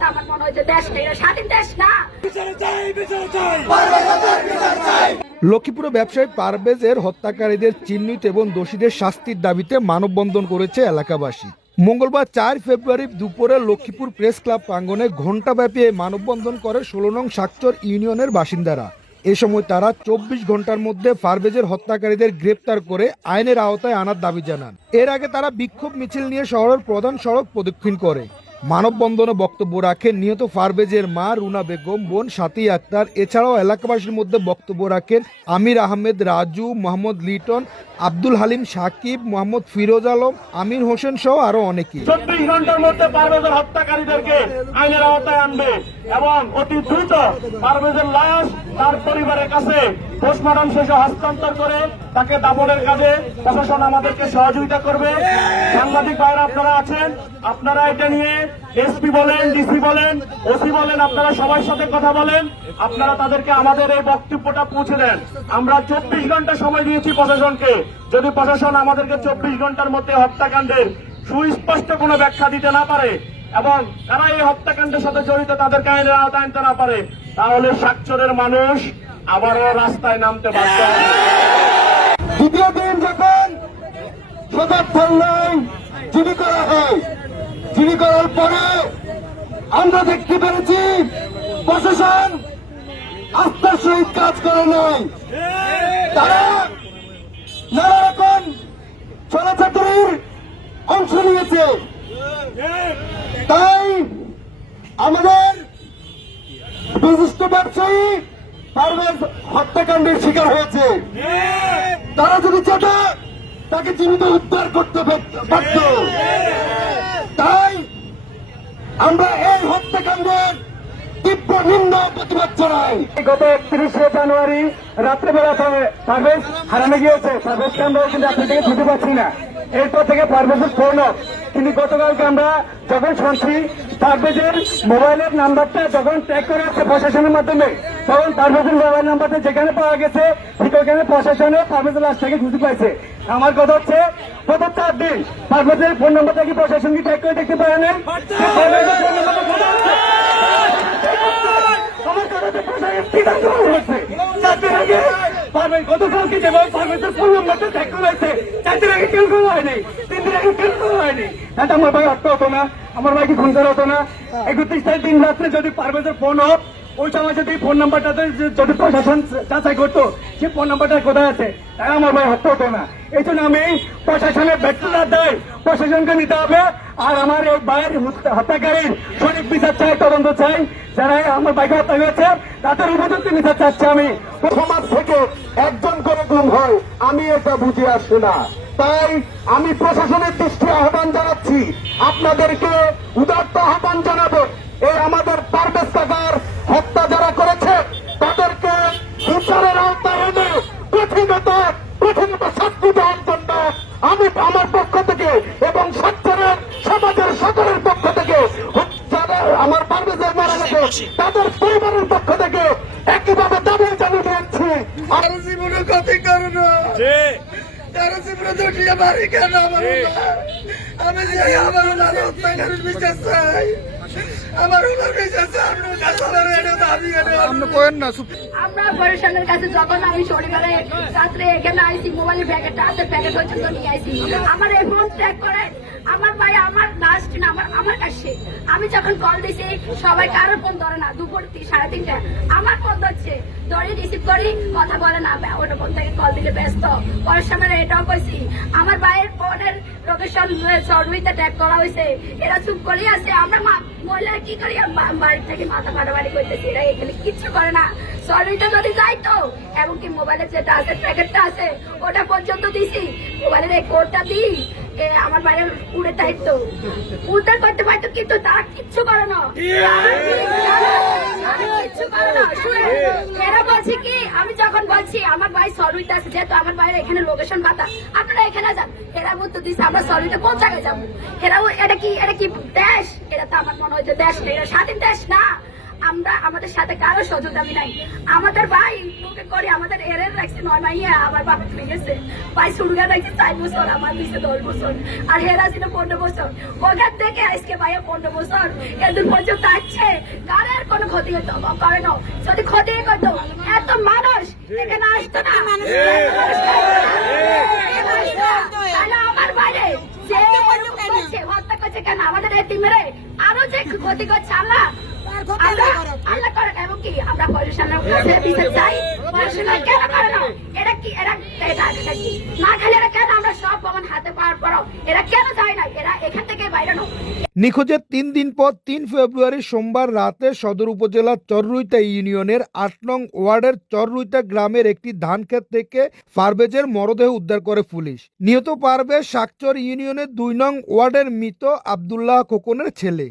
তো আমার মনে হয় যে দেশ নেই, এটা স্বাধীন দেশ না। লক্ষ্মীপুরে ব্যবসায়ী পারভেজের হত্যাকারীদের চিহ্নিত এবং দোষীদের শাস্তির দাবিতে মানববন্ধন করেছে এলাকাবাসী। মঙ্গলবার ৪ ফেব্রুয়ারি দুপুরে লক্ষ্মীপুর প্রেস ক্লাব প্রাঙ্গণে ঘণ্টাব্যাপী এই মানববন্ধন করে ১৬ নং শাকচর ইউনিয়নের বাসিন্দারা। এ সময় তারা ২৪ ঘন্টার মধ্যে পারভেজের হত্যাকারীদের গ্রেপ্তার করে আইনের আওতায় আনার দাবি জানান। এর আগে তারা বিক্ষোভ মিছিল নিয়ে শহরের প্রধান সড়ক প্রদক্ষিণ করে। মানববন্ধনে বক্তব্য রাখেন নিহত পারভেজের মা রুনা বেগম, বোন সাথী আক্তার। এছাড়াও এলাকাবাসীর মধ্যে বক্তব্য রাখেন আমির আহমেদ রাজু, মোহাম্মদ লিটন, আব্দুল হালিম সাকিব, মোহাম্মদ ফিরোজ আলম, আমির হোসেন সহ আরো অনেকেই। ২৪ ঘন্টার মধ্যে পারভেজের হত্যাকারীদেরকে আইনের আওতায় আনবে এবং অতি দ্রুত পারভেজের লাশ তার পরিবারের কাছে পোস্টমর্টম শেষে হস্তান্তর করে তাকে দাফনের কাজে প্রশাসন আমাদেরকে সহযোগিতা করবে। সাংবাদিক ভাইরা আপনারা আছেন, আপনারা এটা নিয়ে এসপি বলেন, ডিসি বলেন, ওসি বলেন, আপনারা সবার সাথে কথা বলেন, আপনারা তাদেরকে আমাদের এই বক্তব্যটা পৌঁছে দেন। আমরা ২৪ ঘন্টা সময় দিয়েছি প্রশাসনকে। যদি প্রশাসন আমাদেরকে ২৪ ঘন্টার মধ্যে হত্যাকাণ্ডের সুস্পষ্ট কোনো ব্যাখ্যা দিতে না পারে এবং তারা এই হত্যাকাণ্ডের সাথে জড়িত তাদেরকে আইনের আওতায় আনতে না পারে, তাহলে শাকচরের মানুষ আবারও রাস্তায় নামতে বাধ্য হবে। দ্বিতীয় দিন যখন সদর থানায় জিডি করা হয়, জিডি করার পরে আমরা দেখতে পেরেছি প্রশাসন আস্থার সহিত কাজ করে নাই। তারা নানা রকম চলাচাতুরির অংশ নিয়েছে। তাই আমাদের বিশিষ্ট ব্যবসায়ী পারভেজ হত্যাকাণ্ডের শিকার হয়েছে। তারা যদি চাঁদা তাকে জীবিত উদ্ধার করতে পারত। তাই আমরা এই হত্যাকাণ্ডের তীব্র নিন্দা প্রতিবাদ জানাই। গত ৩১শে জানুয়ারি রাত্রেবেলা পারভেজ হারানো গিয়েছে। পারভেজকে আমরা কিন্তু আপনি থেকে খুঁজে পাচ্ছি না। এরপর থেকে পারভেজের ফোন অফ। কিন্তু গতকালকে আমরা যখন শুনছি পারভেজের মোবাইলের নাম্বারটা যখন ট্র্যাক করে আসছে প্রশাসনের মাধ্যমে, তখন পারভেজের মোবাইল নাম্বারটা যেখানে পাওয়া গেছে ঠিক ওখানে প্রশাসনে পারভেজের লাশটাকে খুঁজে পাইছে। আমার কথা হচ্ছে গত ৪ দিন পারভেজের ফোন নাম্বারটা কি প্রশাসন কি ট্র্যাক করে দেখতে পারে না? গতকালকে যেভাবে পারভেজের ফোন নাম্বারটা ট্র্যাক করা হয়েছে ৪ দিন আগে কেন করা হয়নি, ৩ দিন আগে কেন করা হয়নি? এটা আমার ভাই অর্থ হতো না, আমার ভাইকে ফোন করা হতো না। ৩১ তারিখ দিন রাত্রে যদি পারভেজের ফোন হোক, ওই সময় যদি ফোন নাম্বারটাতে যদি প্রশাসন যাচাই করতো সে ফোন নাম্বারটা কোথায় আছে, তাই আমার ভাই হত্যা হতো না। এই জন্য আমি প্রশাসনের ব্যর্থতার দায় প্রশাসনকে নিতে হবে। আর আমার এই ভাইয়ের হত্যাকারীর সঠিক বিচার চাই, তদন্ত চাই। যারা আমার ভাইকে হত্যা করেছে তাদের উপযুক্ত বিচার চাচ্ছি আমি। সমাজ থেকে একজন করে গুম হয়, আমি এটা বুঝে আসি না। তাই আমি প্রশাসনের দৃষ্টি আহ্বান জানাচ্ছি, আপনাদেরকে উদাত্ত আহ্বান জানাবো, এই আমাদের পারভেজ কাকার হত্যা যারা করেছে তাদেরকে বিচারের আওতায় এনে প্রথমত শাস্তি দেওয়ার জন্য আমি আমার পক্ষ থেকে এবং সচ্চরের সমাজের সকলের পক্ষ থেকে যারা আমার পারভেজের মারা গেছে তাদের পরিবারের পক্ষ থেকে একইভাবে দাবি জানিয়ে দিচ্ছি। কারো জীবনে ক্ষতি করো না, কারো জীবনে দুটিয়া বাড়ি কেন আমার আমি চাই আমার হত্যাকারীর বিচার চাই, আমার বিচার চাই। আমরা বরিশালের কাছে যখন আমি শনিবারে রাত্রে এখানে আইসি, মোবাইলের প্যাকেটটা আছে, প্যাকেট পর্যন্ত নিয়ে আইসি। আমার এই ফোন ট্র্যাক করে আমার ভাই আমার লাস্ট না আমার কাছে। আমি যখন কল দিছি সবাই কারোর ফোন ধরে না, দুপুর 3:30 আমার ফোন ধরছে, ধরে রিসিভ করি, কথা বলে না, ওটা ফোন থেকে কল দিলে ব্যস্ত। পরের সময় এটাও কইছি আমার ভাইয়ের ফোনের লোকেশন সর্বিতে ট্যাগ করা হয়েছে, এরা চুপ করেই আছে। আমরা মহিলারা কি করি, বাড়ি থেকে মাথা মারামারি করতেছি, এরা এখানে কিচ্ছু করে না। সর্বিটা যদি যাইতো এমনকি মোবাইলের যেটা আছে প্যাকেটটা আছে ওটা পর্যন্ত দিছি, মোবাইলের এই কোডটা দিই আমার বাইরে উড়ে দায়িত্ব উদ্ধার করতে পারতো, কিন্তু তারা কিচ্ছু করে না, কিচ্ছু করে না। এরা বলছে কি, আমি যখন বলছি আমার ভাই সরুইতে আছে, যেহেতু আমার বাইরে এখানে লোকেশন পাতা, আপনারা এখানে যান, এরা বলতে দিচ্ছে আমরা সরুইতে কোন জায়গায় যাবো? এরা এটা কি দেশ? এটা তো আমার মনে হয় যে দেশ নেই, এটা স্বাধীন দেশ না। আমরা আমাদের সাথে কারো সহযোগিতা নাই। আমাদের ভাই মুখে করে আমাদের এরের রাখছে 9 মাইয়া, আমার বাবা হয়ে গেছে ভাই সুরগা রাখছে 4 বছর, আমার দিছে 10 বছর, আর হেরা ছিল 15 বছর। ওখান থেকে আজকে ভাইয়া 15 বছর এদূর পর্যন্ত আসছে, কারের কোনো ক্ষতি করে না। যদি ক্ষতি করতো এত মানুষ এখানে আসতো না। তাহলে আমার বাইরে যে হত্যা করছে কেন, আমাদের এতিমেরে আরো যে ক্ষতি করছে আল্লাহ আল্লাহ করে। এবং কি আমরা পরিশোধনের কাছে বিচার চাই, পরিশোধন কেন করে না? এরা কি এরা না খেলে এরা কেন আমরা সব ভবন হাতে পাওয়ার পরও এরা কেন যায় না? এরা এখান থেকে বাইরে না। নিখোঁজের 3 দিন পর 3 ফেব্রুয়ারি সোমবার রাতে সদর উপজেলার চররুইতা ইউনিয়নের 8 নং ওয়ার্ডের চররুইতা গ্রামের একটি ধানক্ষেত থেকে পারভেজের মরদেহ উদ্ধার করে পুলিশ। নিহত পারভেজ শাকচর ইউনিয়নের 2 নং ওয়ার্ডের মৃত আব্দুল্লাহ খোকনের ছেলে।